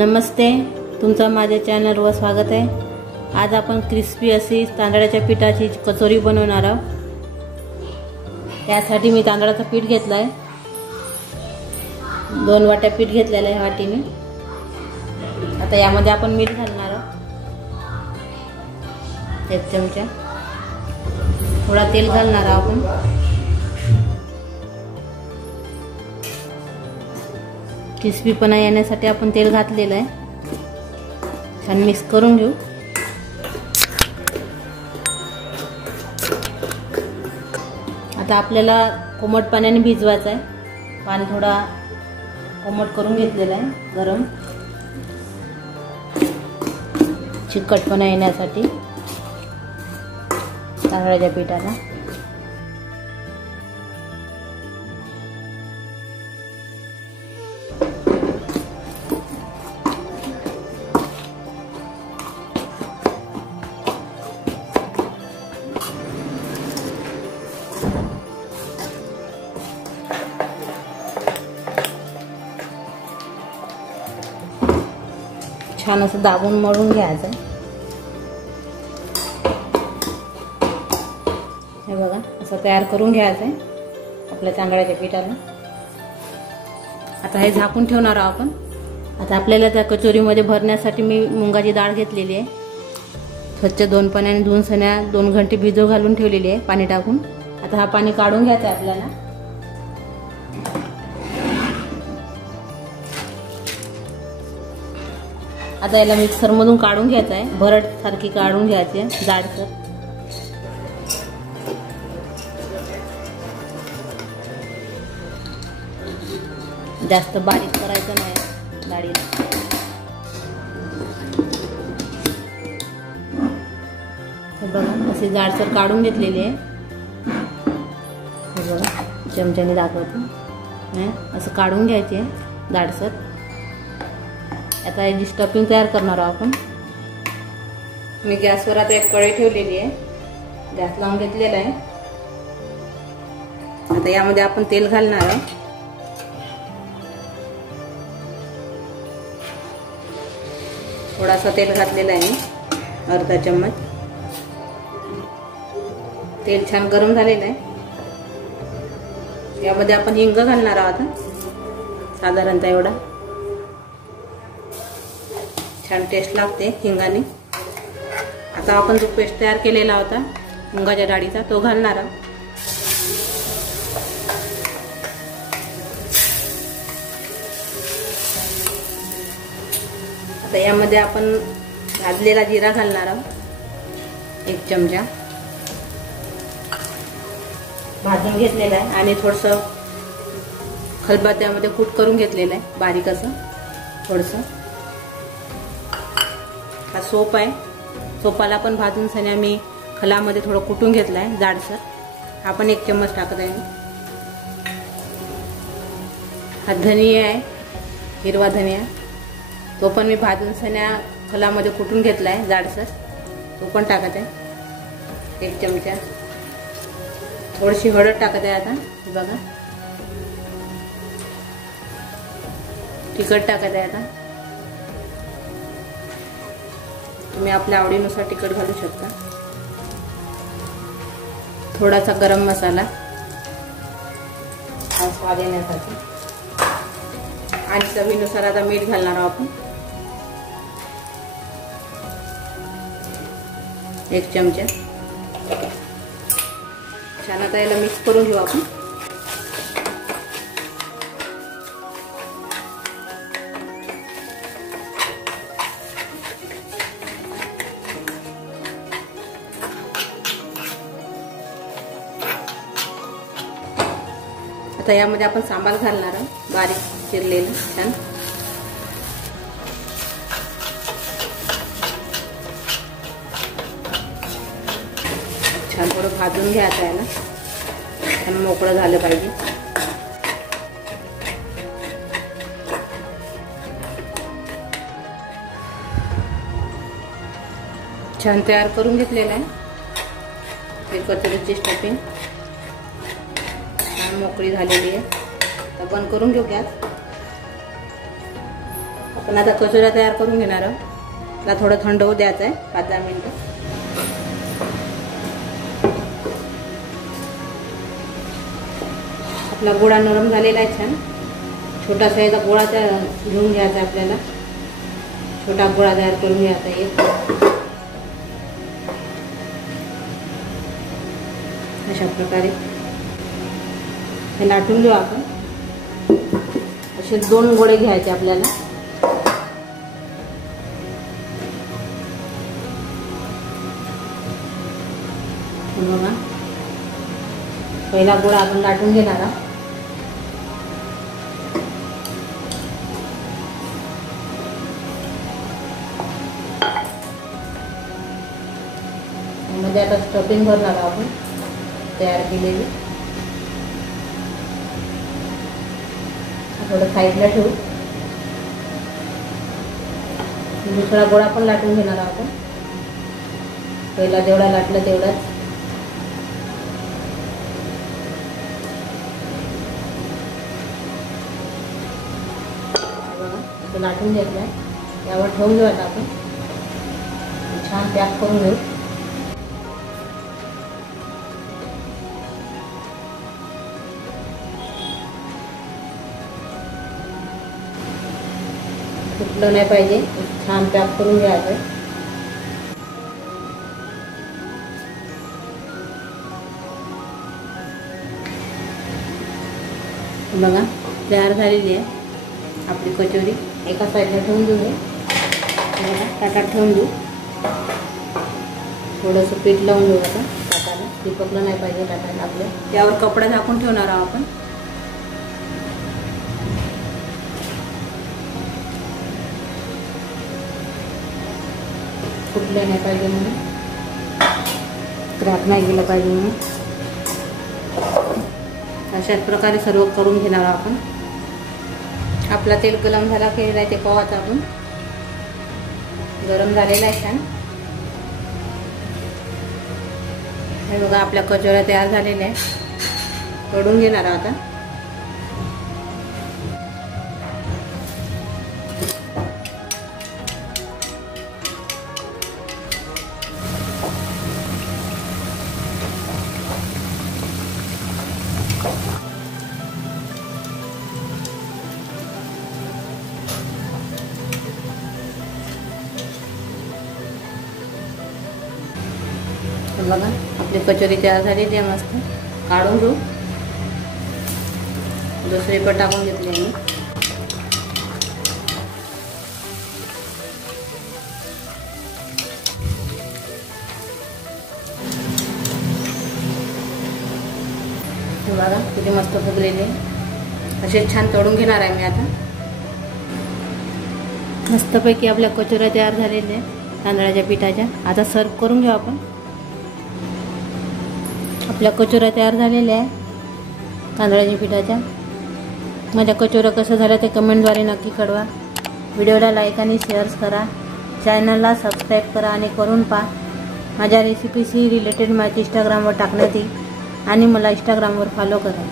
नमस्ते, तुमचं माझ्या चॅनलवर स्वागत आहे। आज आपण क्रिस्पी अशी तांदळाच्या पिठाची कचोरी बनवणार आहोत। त्यासाठी मी तांदळाचं पीठ घेतलं आहे, 2 वाट्या पीठ घेतलेलं आहे वाटीने। आता यामध्ये आपण मीठ घालणार आहोत, 1 चमचा। थोडा तेल घालणार आहोत आपण। क्रिस्पीपणा येण्यासाठी आपण तेल घातलेलं आहे। छान मिक्स करून घेऊ। आता आपल्याला कोमट पाण्याने भिजवायचं आहे। पाणी थोडा कोमट करून घेतलेलं आहे गरम, चिकटपणा येण्यासाठी तांदळाच्या पिठाला। छान असं दाबून मळून घ्यायचं आहे। हे बघा, असं तयार करून घ्यायचं आहे आपल्या तांदळाच्या पिठाला। आता हे झाकून ठेवणार आहोत आपण। आता आपल्याला त्या कचोरीमध्ये भरण्यासाठी मी मुगाची डाळ घेतलेली आहे। स्वच्छ 2 पाण्याने धुवून सण्या 2 घंटे भिजव घालून ठेवलेली आहे पाणी टाकून। आता हा पाणी काढून घ्यायचं आहे आपल्याला। आता याला मिक्सर मधून काढून घ्यायचं आहे, भरड सारखी काढून घ्यायची आहे जाडसर। जास्त बारीक करायचं नाही डाळीला। हे बघा, अशी जाडसर काढून घेतलेली आहे। हे बघा, चमच्याने दाखवतो, असं काढून घ्यायची आहे जाडसर। आता याची स्टफिंग तयार करणार आहोत आपण। मी गॅसवर आता एक कढई ठेवलेली आहे, गॅस लावून घेतलेला आहे। आता यामध्ये आपण तेल घालणार आहोत। थोडासा तेल घातलेला आहे मी, अर्धा चम्मच। तेल छान गरम झालेलं आहे। यामध्ये आपण हिंग घालणार आहोत, साधारणतः एवढा। छान टेस्ट लागते हिंगाने। आता आपण जो पेस्ट तयार केलेला होता मुगाच्या डाळीचा, तो घालणार आहोत। आता यामध्ये आपण भाजलेला जिरा घालणार आहोत, 1 चमचा भाजून घेतलेला आहे। आणि थोडंसं खलबत्त्यामध्ये कूट करून घेतलेलं आहे बारीक असं थोडंसं। हा सोप आहे, सोपाला पण भाजून सण्या मी खलामध्ये थोडं कुटून घेतलं आहे जाडसर। हा पण 1 चम्मच टाकत आहे मी। हा धनिया आहे, हिरवा धनिया, तो पण मी भाजून सण्या खलामध्ये कुटून घेतला आहे जाडसर, तो पण टाकत आहे 1 चमचा। थोडीशी हळद टाकत आहे आता, बघा, तिखट टाकत आहे आता। तुम्ही आपल्या आवडीनुसार तिखट घालू शकता। थोडासा गरम मसाला हा स्वाद येण्यासाठी, आणि चवीनुसार आता मीठ घालणार आहोत आपण, 1 चमचा। छान आता याला मिक्स करून घेऊ आपण। आता यामध्ये आपण सांबार घालणार आहोत, बारीक चिरलेलं छान। छान थोडं भाजून घ्यायचं आहे ना, छान मोकळं झालं पाहिजे। छान तयार करून घेतलेलं आहे हे कचोरीची स्टफिंग। मोकळी झालेली आहे। तर बंद करून घेऊ गॅस। आपण आता कचोऱ्या तयार करून घेणार आहोत. त्याला थोडं थंड होऊ द्यायचं आहे 5-10 मिनिटं. आपला गोळा नरम झालेला आहे छान. छोटासा याचा गोळा घेऊन घ्यायचा आपल्याला. छोटा गोळा तयार करून घ्यायचा एक. अशा प्रकारे हे लाटून घेऊ आपण. असे 2 गोळे घ्यायचे आपल्याला. बघा पहिला गोळा आपण लाटून घेणार आहोत. मध्ये आता स्टफिंग भरणार आहोत आपण तयार केलेली. थोडं साईडला ठेवू. दुसरा गोळा पण लाटून घेणार आहोत आपण. पहिला जेवढा लाटलं तेवढाच. बघा लाटून घेतलाय. यावर ठेवून घेऊ आता आपण. छान पॅक करून घेऊ. तुटलं नाही पाहिजे. छान पॅक करून घ्यायचं. बघा तयार झालेली आहे आपली कचोरी. एका साईडला ठेवून देऊ. बघा ताटात ठेवून देऊ. थोडंसं पीठ लावून देऊ आता ताटाला. चिपकलं नाही पाहिजे ताटाला आपल्या. त्यावर कपडा झाकून ठेवणार आहोत आपण. फुटले नाही पाहिजे म्हणून. क्रॅक नाही गेलं पाहिजे म्हणून. अशाच प्रकारे सर्व करून घेणार आहोत आपण. आपला तेल गरम झाला केलेला आहे ते पाहायचं आपण. गरम झालेला आहे छान. हे बघा आपल्या कचोऱ्या तयार झालेल्या आहे. तळून घेणार आहोत आता. बघा आपली कचोरी तयार झालेली आहे मस्त. काढून घेऊ. दुसरी पण टाकून घेतली मी. बघा किती मस्त फुगलेले. असे छान तळून घेणार आहे मी आता. मस्तपैकी आपल्या कचोऱ्या तयार झालेल्या आहेत तांदळाच्या पिठाच्या. आता सर्व करून घेऊ आपण. आपल्या कचोऱ्या तयार झालेल्या आहे तांदळाच्या पिठाच्या. माझ्या कचोऱ्या कसं झाल्या ते कमेंटद्वारे नक्की कळवा. व्हिडिओला लाईक आणि शेअर करा. चॅनलला सबस्क्राईब करा आणि करून पहा. माझ्या रेसिपीशी रिलेटेड माहिती इंस्टाग्रामवर टाकण्यात येईल आणि मला इंस्टाग्रामवर फॉलो करा.